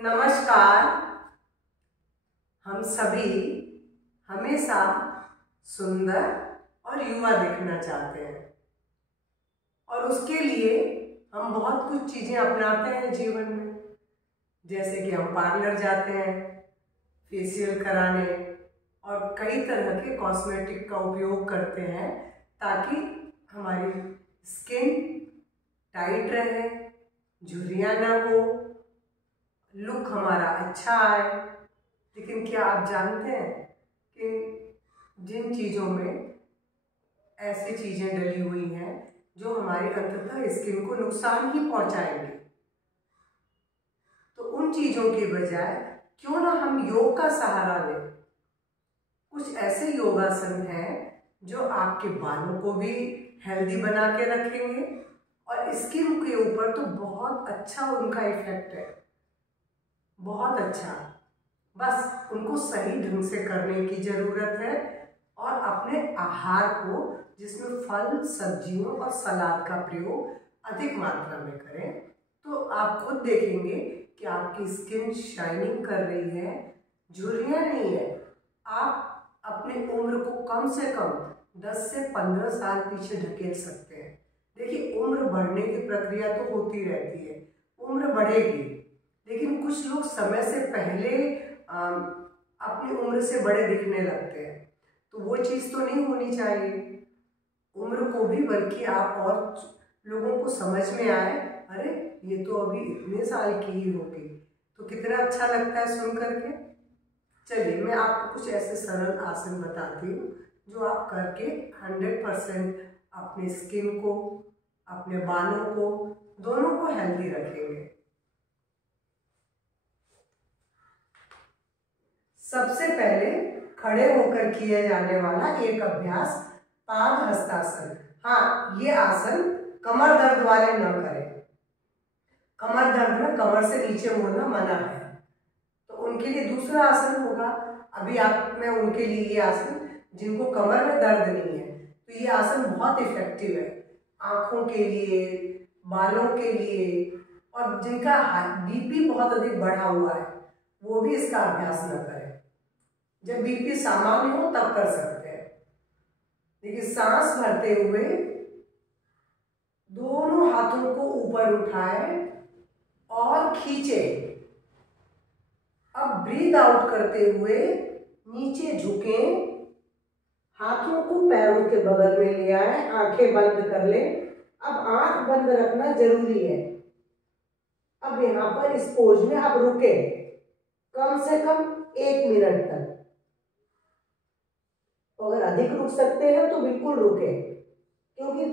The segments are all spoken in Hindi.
नमस्कार। हम सभी हमेशा सुंदर और युवा दिखना चाहते हैं और उसके लिए हम बहुत कुछ चीज़ें अपनाते हैं जीवन में। जैसे कि हम पार्लर जाते हैं फेशियल कराने और कई तरह के कॉस्मेटिक का उपयोग करते हैं ताकि हमारी स्किन टाइट रहे, झुर्रियाँ ना हो, लुक हमारा अच्छा आए। लेकिन क्या आप जानते हैं कि जिन चीज़ों में ऐसी चीज़ें डली हुई हैं जो हमारी अंततः स्किन को नुकसान ही पहुंचाएंगे, तो उन चीज़ों की बजाय क्यों ना हम योग का सहारा लें। कुछ ऐसे योगासन हैं जो आपके बालों को भी हेल्दी बना के रखेंगे और स्किन के ऊपर तो बहुत अच्छा उनका इफेक्ट है, बहुत अच्छा। बस उनको सही ढंग से करने की ज़रूरत है और अपने आहार को, जिसमें फल, सब्जियों और सलाद का प्रयोग अधिक मात्रा में करें, तो आप खुद देखेंगे कि आपकी स्किन शाइनिंग कर रही है, झुर्रियाँ नहीं है। आप अपनी उम्र को कम से कम 10 से 15 साल पीछे ढकेल सकते हैं। देखिए, उम्र बढ़ने की प्रक्रिया तो होती रहती है, उम्र बढ़ेगी, लेकिन कुछ लोग समय से पहले अपनी उम्र से बड़े दिखने लगते हैं, तो वो चीज़ तो नहीं होनी चाहिए। उम्र को भी बल्कि आप और लोगों को समझ में आए, अरे ये तो अभी इतने साल की ही होगी, तो कितना अच्छा लगता है सुन करके। चलिए मैं आपको कुछ ऐसे सरल आसन बताती हूँ जो आप करके 100% अपने स्किन को, अपने बालों को, दोनों को हेल्दी रखेंगे। सबसे पहले खड़े होकर किया जाने वाला एक अभ्यास पाद हस्तासन। हाँ, ये आसन कमर दर्द वाले न करें। कमर दर्द में कमर से नीचे मुड़ना मना है, तो उनके लिए दूसरा आसन होगा। अभी मैं उनके लिए ये आसन, जिनको कमर में दर्द नहीं है, तो ये आसन बहुत इफेक्टिव है आँखों के लिए, बालों के लिए, और जिनका बीपी बहुत अधिक बढ़ा हुआ है वो भी इसका अभ्यास न करें। जब बीपी सामान्य हो तब कर सकते हैं। देखिए, सांस भरते हुए दोनों हाथों को ऊपर उठाए और खींचे। अब ब्रीद आउट करते हुए नीचे झुकें, हाथों को पैरों के बगल में ले आए, आंखें बंद कर लें। अब आंख बंद रखना जरूरी है। अब यहाँ पर इस पोज में आप रुके कम से कम 1 मिनट तक। अगर अधिक रुक सकते हैं तो बिल्कुल रुके, क्योंकि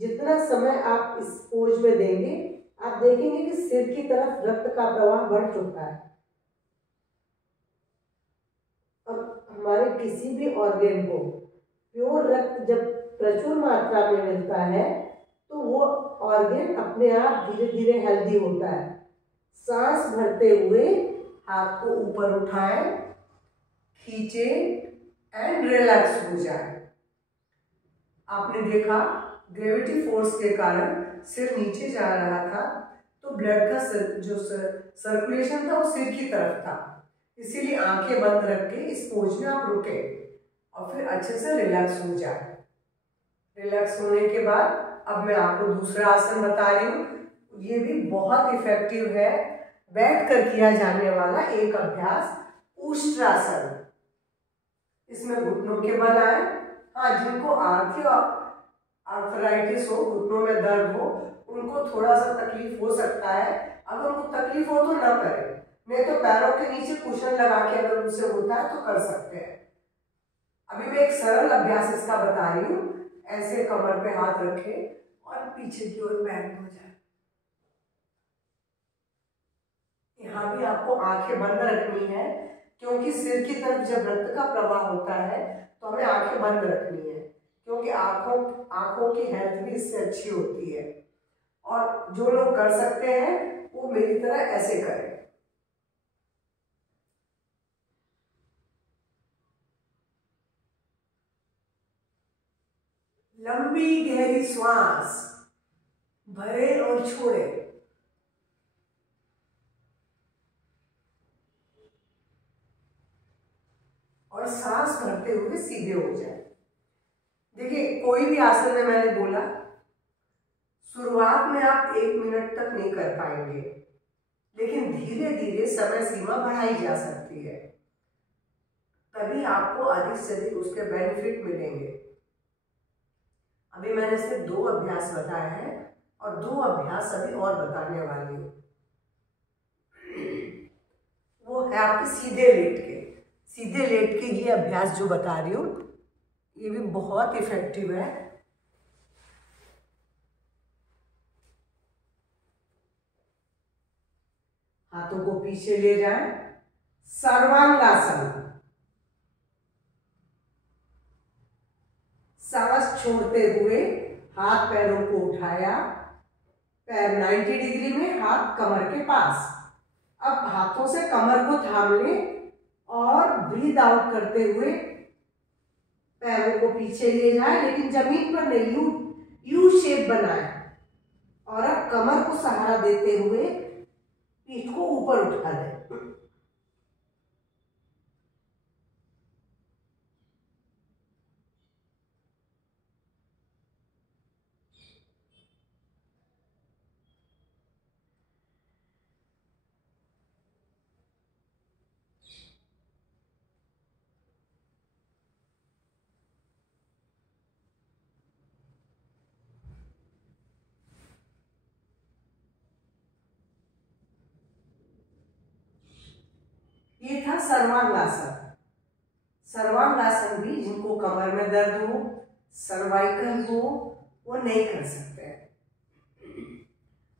जितना समय आप इस पोज में देंगे, आप देखेंगे कि सिर की तरफ रक्त का प्रवाह बढ़ चुका है। अब हमारे किसी भी ऑर्गन को प्योर रक्त जब प्रचुर मात्रा में मिलता है तो वो ऑर्गन अपने आप धीरे धीरे हेल्दी होता है। सांस भरते हुए हाथ को ऊपर उठाएं, खींचे एंड रिलैक्स हो जाए। आपने देखा, ग्रेविटी फोर्स के कारण सिर नीचे जा रहा था, तो ब्लड का जो सर्कुलेशन था वो सिर की तरफ था, इसीलिए आंखें बंद रख के इस पोज में आप रुके और फिर अच्छे से रिलैक्स हो जाए। रिलैक्स होने के बाद अब मैं आपको दूसरा आसन बता रही हूँ। ये भी बहुत इफेक्टिव है, बैठ कर किया जाने वाला एक अभ्यास, उष्ट्रासन। इसमें घुटनों के बल आए। हाँ, जिनको आर्थराइटिस हो, घुटनों में दर्द हो, उनको थोड़ा सा तकलीफ हो सकता है। अगर उनको तकलीफ हो तो ना करें, नहीं तो पैरों के नीचे कुशन लगा के अगर उनसे होता है तो कर सकते हैं। अभी मैं एक सरल अभ्यास इसका बता रही हूँ। ऐसे कमर पे हाथ रखें और पीछे की ओर बैंड हो जाए। यहाँ भी आपको आंखें बंद रखनी है, क्योंकि सिर की तरफ जब रक्त का प्रवाह होता है तो हमें आंखें बंद रखनी है, क्योंकि आंखों की हेल्थ भी इससे अच्छी होती है। और जो लोग कर सकते हैं वो मेरी तरह ऐसे करें। लंबी गहरी श्वास भरे और छोड़े। सांस भरते हुए सीधे हो जाए। देखिए, कोई भी आसन में मैंने बोला शुरुआत में आप 1 मिनट तक नहीं कर पाएंगे, लेकिन धीरे धीरे समय सीमा बढ़ाई जा सकती है, तभी आपको अधिक से अधिक उसके बेनिफिट मिलेंगे। अभी मैंने सिर्फ 2 अभ्यास बताए हैं और 2 अभ्यास अभी और बताने वाली हूँ। वो है आपके सीधे लेट के। सीधे लेट के ये अभ्यास जो बता रही हूँ ये भी बहुत इफेक्टिव है। हाथों को पीछे ले जाएं, सर्वांगासन। सांस छोड़ते हुए हाथ पैरों को उठाया, पैर 90 डिग्री में, हाथ कमर के पास। अब हाथों से कमर को थाम लें और ब्रीथ आउट करते हुए पैरों को पीछे ले जाए, लेकिन जमीन पर नहीं, यू शेप बनाए। और अब कमर को सहारा देते हुए पीठ को ऊपर उठा दें। ये था सर्वांगासन। सर्वांगासन भी जिनको कमर में दर्द हो, सर्वाइकल हो, वो नहीं कर सकते,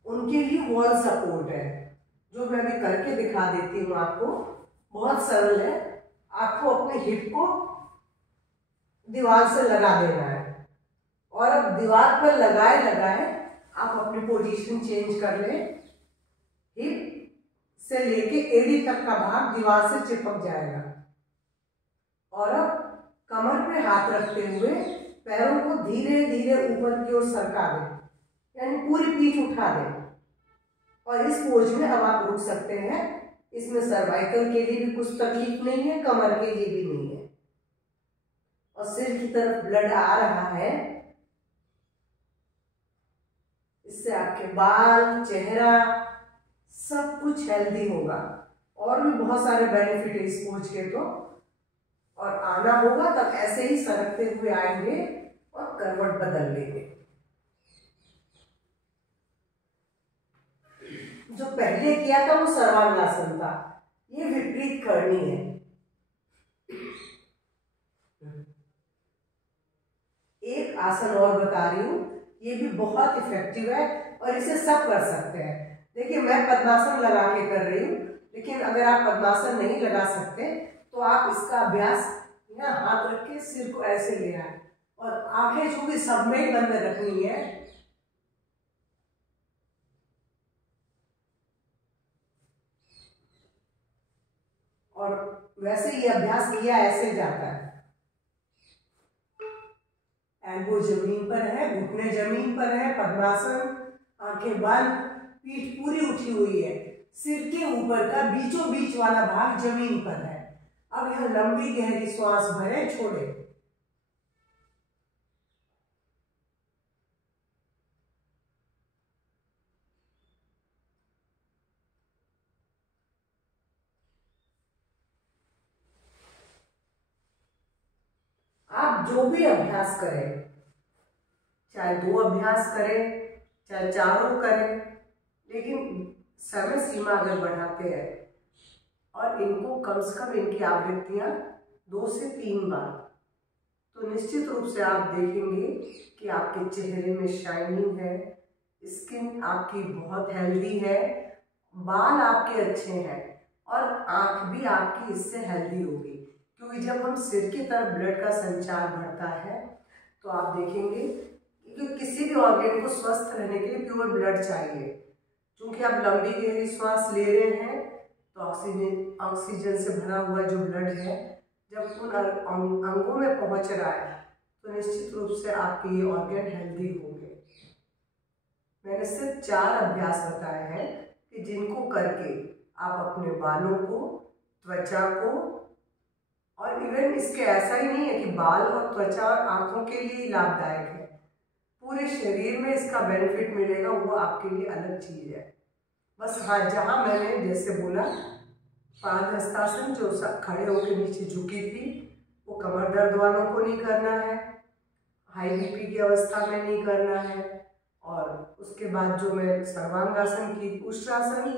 उनके लिए वॉल सपोर्ट है, जो मैं अभी करके दिखा देती हूँ आपको। बहुत सरल है। आपको अपने हिप को दीवार से लगा देना है और अब दीवार पर लगाए लगाए आप अपनी पोजीशन चेंज कर लें। हिप से लेके एड़ी तक का भाग दीवार से चिपक जाएगा। और अब कमर पे हाथ रखते हुए पैरों को धीरे धीरे ऊपर की ओर सरका दें, यानी पूरी पीठ उठा दें। और इस पोज में अब आप रुक सकते हैं। इसमें सर्वाइकल के लिए भी कुछ तकलीफ नहीं है, कमर के लिए भी नहीं है। और सिर की तरफ ब्लड आ रहा है, इससे आपके बाल, चेहरा सब कुछ हेल्दी होगा। और भी बहुत सारे बेनिफिट है इस पोज के तो। और आना होगा तब ऐसे ही सरकते हुए आएंगे और करवट बदल लेंगे। जो पहले किया था वो सर्वांगासन था, ये विपरीत करनी है। एक आसन और बता रही हूं, ये भी बहुत इफेक्टिव है और इसे सब कर सकते हैं। देखिए, मैं पद्मासन लगा के कर रही हूँ, लेकिन अगर आप पद्मासन नहीं लगा सकते तो आप इसका अभ्यास यहाँ हाथ रख के सिर को ऐसे ले आए और आंखें चूंकि सब में ही बंद रखनी है। और वैसे ये अभ्यास किया ऐसे जाता है। एल्बो जमीन पर है, घुटने जमीन पर है, पद्मासन, आंखें बंद, पीठ पूरी उठी हुई है, सिर के ऊपर का बीचों बीच वाला भाग जमीन पर है। अब यह लंबी गहरी श्वास भरे, छोड़े। आप जो भी अभ्यास करें, चाहे 2 अभ्यास करें, चाहे 4 करें, लेकिन समय सीमा अगर बढ़ाते हैं और इनको कम से कम इनकी आवृत्तियां 2 से 3 बार, तो निश्चित रूप से आप देखेंगे कि आपके चेहरे में शाइनिंग है, स्किन आपकी बहुत हेल्दी है, बाल आपके अच्छे हैं और आंख भी आपकी इससे हेल्दी होगी। क्योंकि जब हम सिर की तरफ ब्लड का संचार बढ़ता है तो आप देखेंगे कि किसी भी ऑर्गन को स्वस्थ रहने के लिए प्योर ब्लड चाहिए। क्योंकि आप लंबी गहरी श्वास ले रहे हैं तो ऑक्सीजन से भरा हुआ जो ब्लड है जब उन अंगों में पहुंच रहा है तो निश्चित रूप से आपके ये ऑर्गन हेल्दी होंगे। मैंने सिर्फ 4 अभ्यास बताए हैं कि जिनको करके आप अपने बालों को, त्वचा को और इवन इसके ऐसा ही नहीं है कि बाल और त्वचा और आंखों के लिए लाभदायक है, पूरे शरीर में इसका बेनिफिट मिलेगा, वो आपके लिए अलग चीज है। बस हाँ, जहाँ मैंने जैसे बोला पादहस्तासन जो खड़े होकर नीचे झुकी थी, वो कमर दर्द वालों को नहीं करना है, हाई बीपी की अवस्था में नहीं करना है। और उसके बाद जो मैं सर्वांगासन की, उष्ट्रासन,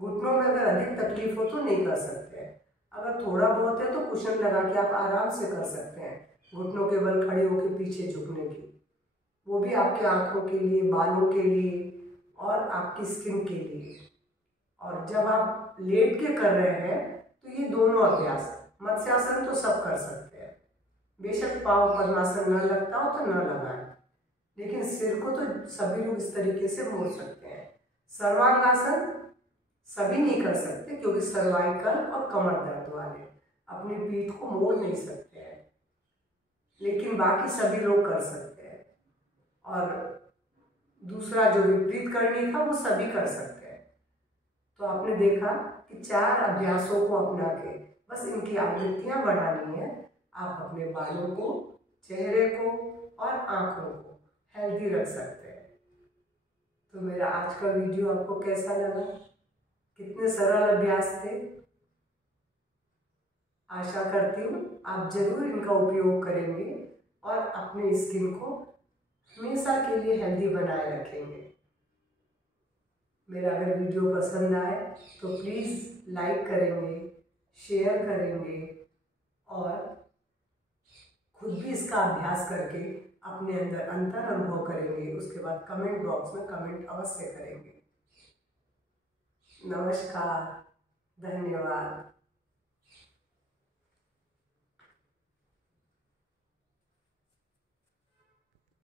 घुटनों में अगर अधिक तकलीफ हो तो नहीं कर सकते हैं। अगर थोड़ा बहुत है तो कुशन लगा के आप आराम से कर सकते हैं, घुटनों के बल खड़े होकर पीछे झुकने की। वो भी आपके आंखों के लिए, बालों के लिए और आपकी स्किन के लिए। और जब आप लेट के कर रहे हैं तो ये दोनों अभ्यास, मत्स्यासन तो सब कर सकते हैं, बेशक पाँव पद्मासन न लगता हो तो न लगाएं, लेकिन सिर को तो सभी लोग इस तरीके से मोड़ सकते हैं। सर्वांगासन सभी नहीं कर सकते क्योंकि सर्वाइकल और कमर दर्द वाले अपनी पीठ को मोड़ नहीं सकते हैं, लेकिन बाकी सभी लोग कर सकते हैं। और दूसरा जो विपरीत करनी था वो सभी कर सकते हैं। तो आपने देखा कि 4 अभ्यासों को अपना के बस इनकी आवृत्तियां बढ़ानी है। आप अपने बालों को, चेहरे को और आंखों को हेल्दी रख सकते हैं। तो मेरा आज का वीडियो आपको कैसा लगा? कितने सरल अभ्यास थे। आशा करती हूँ आप जरूर इनका उपयोग करेंगे और अपने स्किन को हमेशा के लिए हेल्दी बनाए रखेंगे। मेरा अगर वीडियो पसंद आए तो प्लीज़ लाइक करेंगे, शेयर करेंगे और खुद भी इसका अभ्यास करके अपने अंदर अंतर अनुभव करेंगे। उसके बाद कमेंट बॉक्स में कमेंट अवश्य करेंगे। नमस्कार, धन्यवाद।